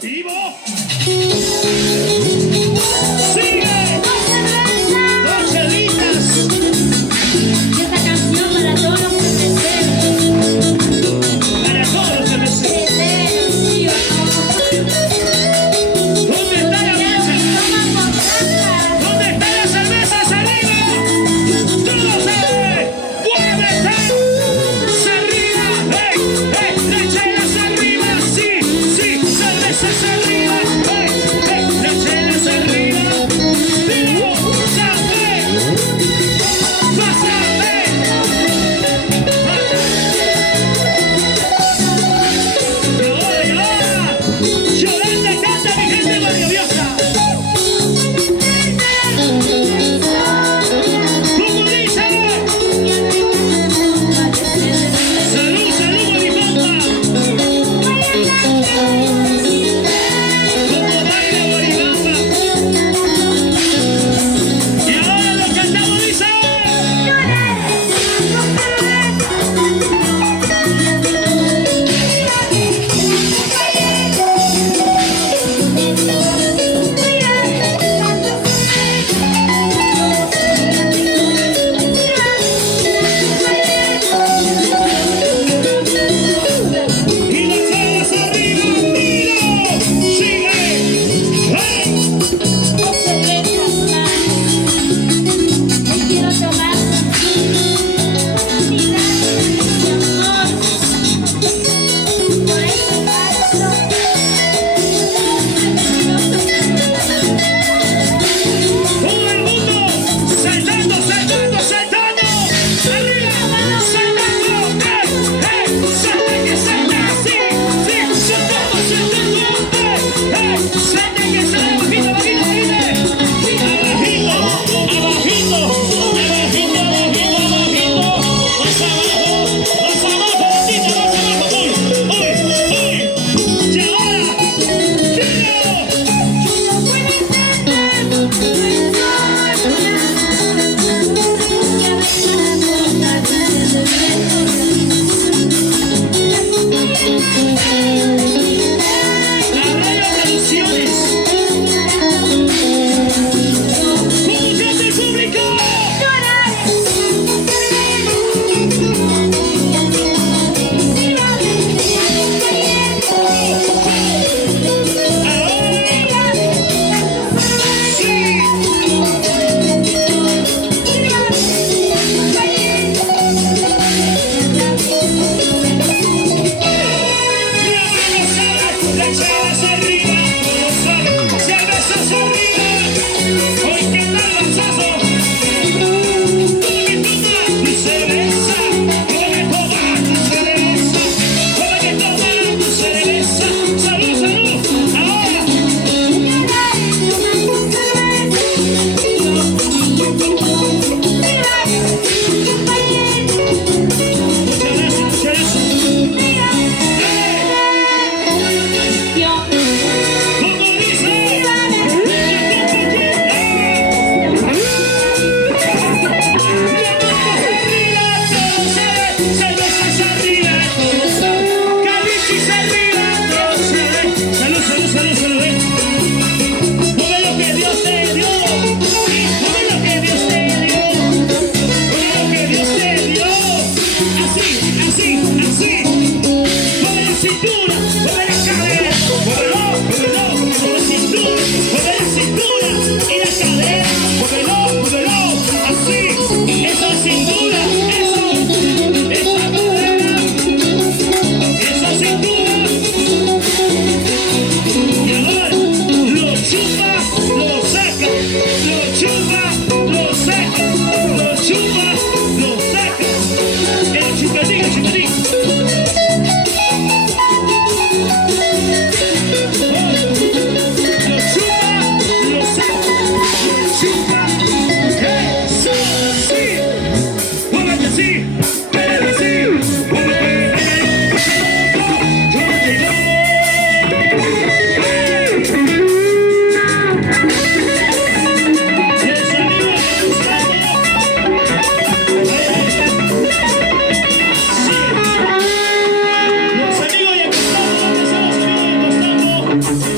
¡Vivo! ¡Sigue! ¡Dos cervezas! Y esta canción para todos los cerveceros. Para todos los cerveceros. Cerveceros, sí o no. ¿Dónde está la mesa? Toman borracha. ¿Dónde están las cervezas arriba? ¡Todos ¡muévete! ¡Se arriba! ¡Hey! ¡Lecheras arriba! ¡Sí! ¡Sí! ¡Cervezas arriba! ¡Hey! ¡Lecheras arriba! ¡Vivo! ¡Sabe! ¡Pásame! ¡Y ahora! ¡Yolanda canta, mi gente maravillosa! ¿Cómo dice? ¡Salud, salud, Guaribamba! ¿Cómo baila Guaribamba? Y ahora lo cantamos, dice. Y las alas arriba, miro, sigue. ¡Hey! Dos cervezas más. Hoy quiero tomar unidad y amor por este paso. Todo el mundo saltando, saltando, saltando. Arriba, saltando. ¡Hey! ¡Salta que salta! ¡Sí! ¡Sí! ¡Saltamos, saltando! ¡Hey! ¡Salta que salta! ¡Abajito, abajito, abajito! ¡Abajito! ¡Abajito! ¡Abajito, abajito, abajito! ¡Más abajo! ¡Más abajo, bandita! ¡Más abajo! ¡Uy! ¡Uy! ¡Uy! ¡Y ahora! ¡Tiro! La Radio Producciones. ¡Vamos el público! ¡Sí! ¡Lecheras arriba! ¡Cervezas arriba! ¡Hoy que tal lanzazo! ¡Come que toma tu cerveza! ¡Come que toma tu cerveza! ¡Come que toma tu cerveza! ¡Salud, salud! ¡Ahora! Muchas gracias, muchas gracias. ¡Hey! ¿Cómo dice? Saltando.